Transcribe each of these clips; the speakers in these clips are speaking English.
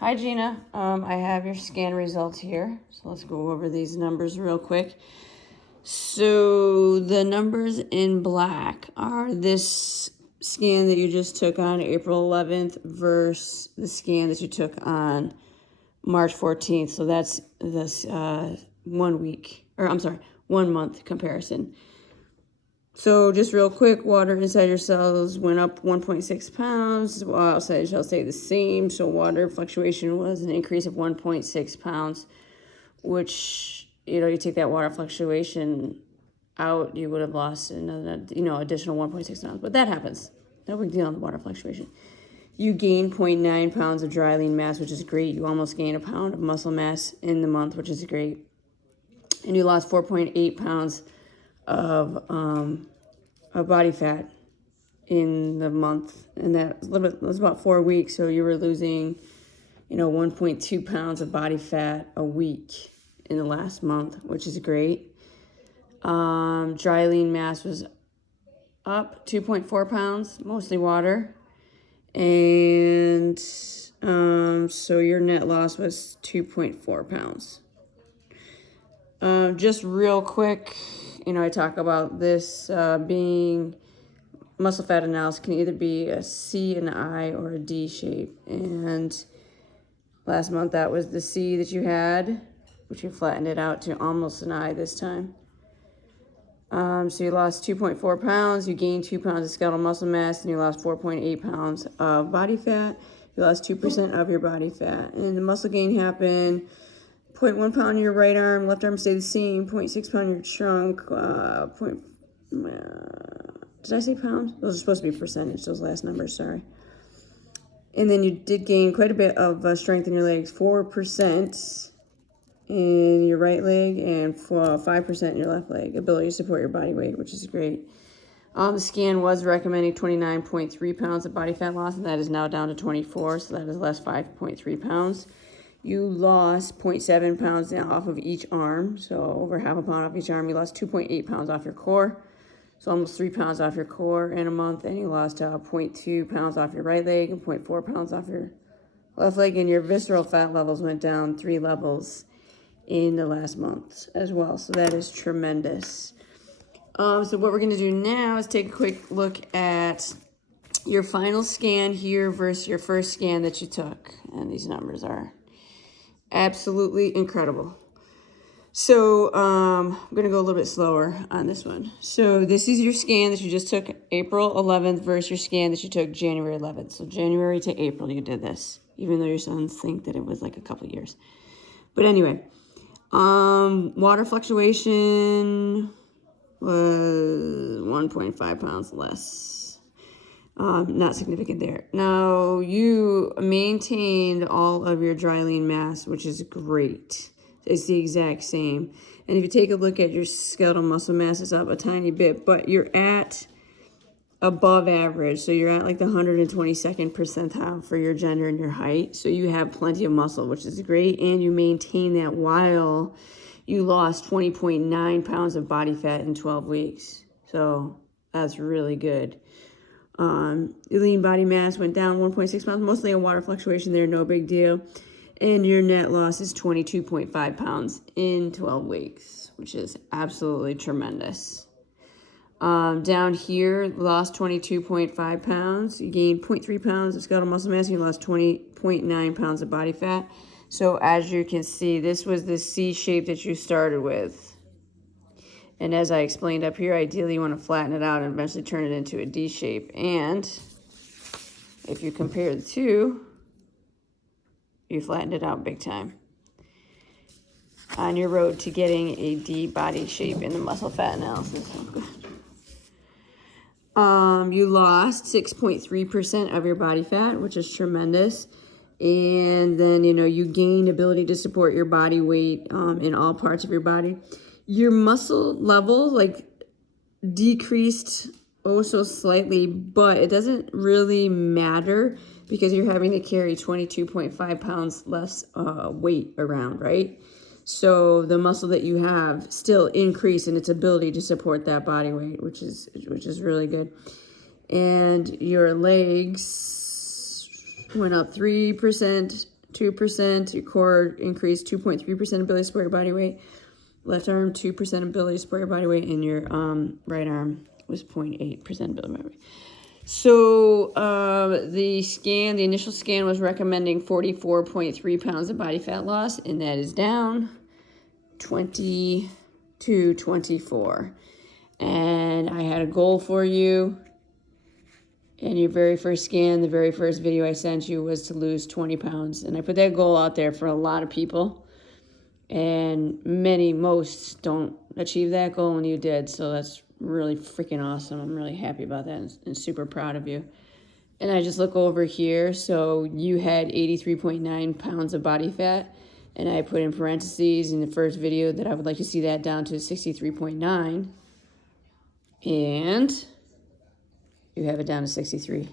Hi, Jeana. I have your scan results here. So let's go over these numbers real quick. So the numbers in black are this scan that you just took on April 11th versus the scan that you took on March 14th. So that's this 1 month comparison. So just real quick, water inside your cells went up 1.6 pounds. Outside your cells stayed the same. So water fluctuation was an increase of 1.6 pounds, which, you take that water fluctuation out, you would have lost another, additional 1.6 pounds. But that happens. No big deal on the water fluctuation. You gained 0.9 pounds of dry lean mass, which is great. You almost gained a pound of muscle mass in the month, which is great. And you lost 4.8 pounds of body fat in the month, and that was about 4 weeks. So you were losing, 1.2 pounds of body fat a week in the last month, which is great. Dry lean mass was up 2.4 pounds, mostly water, and so your net loss was 2.4 pounds. Just real quick, I talk about this being muscle fat analysis can either be a C, an I, or a D shape. And last month that was the C that you had, which you flattened it out to almost an I this time. So you lost 2.4 pounds, you gained 2 pounds of skeletal muscle mass, and you lost 4.8 pounds of body fat. You lost 2% of your body fat. And the muscle gain happened 0.1 pound in your right arm, left arm stayed the same, 0.6 pound in your trunk, did I say pounds? Those are supposed to be percentage, those last numbers, sorry. And then you did gain quite a bit of strength in your legs, 4% in your right leg and 5% in your left leg, ability to support your body weight, which is great. The scan was recommending 29.3 pounds of body fat loss, and that is now down to 24, so that is less 5.3 pounds. You lost 0.7 pounds off of each arm, so over half a pound off each arm. You lost 2.8 pounds off your core, so almost 3 pounds off your core in a month, and you lost 0.2 pounds off your right leg and 0.4 pounds off your left leg, and your visceral fat levels went down 3 levels in the last month as well, so that is tremendous. So what we're going to do now is take a quick look at your final scan here versus your first scan that you took, and these numbers are absolutely incredible. So I'm going to go a little bit slower on this one. So this is your scan that you just took April 11th versus your scan that you took January 11th. So January to April you did this, even though your sons think that it was like a couple years. But anyway, water fluctuation was 1.5 pounds less. Not significant there. Now, you maintained all of your dry lean mass, which is great. It's the exact same. And if you take a look at your skeletal muscle mass, it's up a tiny bit, but you're at above average. So you're at like the 122nd percentile for your gender and your height. So you have plenty of muscle, which is great. And you maintain that while you lost 20.9 pounds of body fat in 12 weeks. So that's really good. Your lean body mass went down 1.6 pounds, mostly a water fluctuation there, no big deal. And your net loss is 22.5 pounds in 12 weeks, which is absolutely tremendous. Down here, lost 22.5 pounds. You gained 0.3 pounds of skeletal muscle mass, and you lost 20.9 pounds of body fat. So as you can see, this was the C shape that you started with. And as I explained up here, ideally you want to flatten it out and eventually turn it into a D shape. And if you compare the two, you flattened it out big time on your road to getting a D body shape in the muscle fat analysis. You lost 6.3% of your body fat, which is tremendous. And then, you gained ability to support your body weight in all parts of your body. Your muscle level, decreased so slightly, but it doesn't really matter because you're having to carry 22.5 pounds less weight around, right? So the muscle that you have still increased in its ability to support that body weight, which is really good. And your legs went up 3%, 2%. Your core increased 2.3% ability to support your body weight. Left arm, 2% ability to support your body weight. And your right arm was 0.8% ability to body weight. So the initial scan was recommending 44.3 pounds of body fat loss, and that is down 20 to 24. And I had a goal for you. And your very first scan, the very first video I sent you was to lose 20 pounds. And I put that goal out there for a lot of people. And most don't achieve that goal, and you did. So that's really freaking awesome. I'm really happy about that and super proud of you. And I just look over here. So you had 83.9 pounds of body fat. And I put in parentheses in the first video that I would like to see that down to 63.9. And you have it down to 63.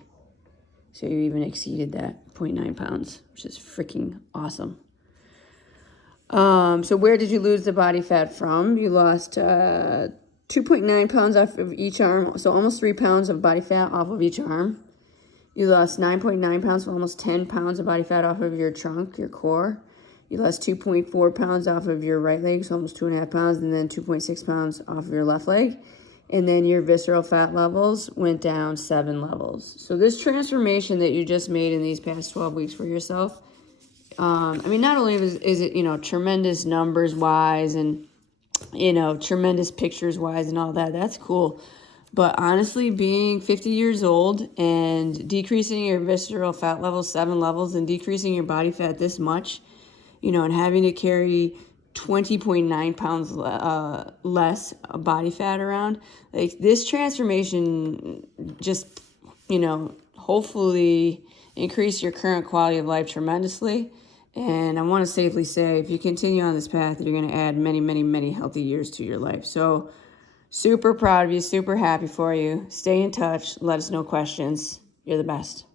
So you even exceeded that 0.9 pounds, which is freaking awesome. So where did you lose the body fat from? You lost 2.9 pounds off of each arm, so almost 3 pounds of body fat off of each arm. You lost 9.9 pounds, so almost 10 pounds of body fat off of your trunk, your core. You lost 2.4 pounds off of your right leg, so almost 2.5 pounds, and then 2.6 pounds off of your left leg. And then your visceral fat levels went down 7 levels. So this transformation that you just made in these past 12 weeks for yourself, I mean, not only is it, tremendous numbers-wise and, tremendous pictures-wise and all that, that's cool. But honestly, being 50 years old and decreasing your visceral fat levels 7 levels and decreasing your body fat this much, and having to carry 20.9 pounds less body fat around, like this transformation just, hopefully increase your current quality of life tremendously. And I want to safely say, if you continue on this path, you're going to add many, many, many healthy years to your life. So super proud of you, super happy for you. Stay in touch. Let us know questions. You're the best.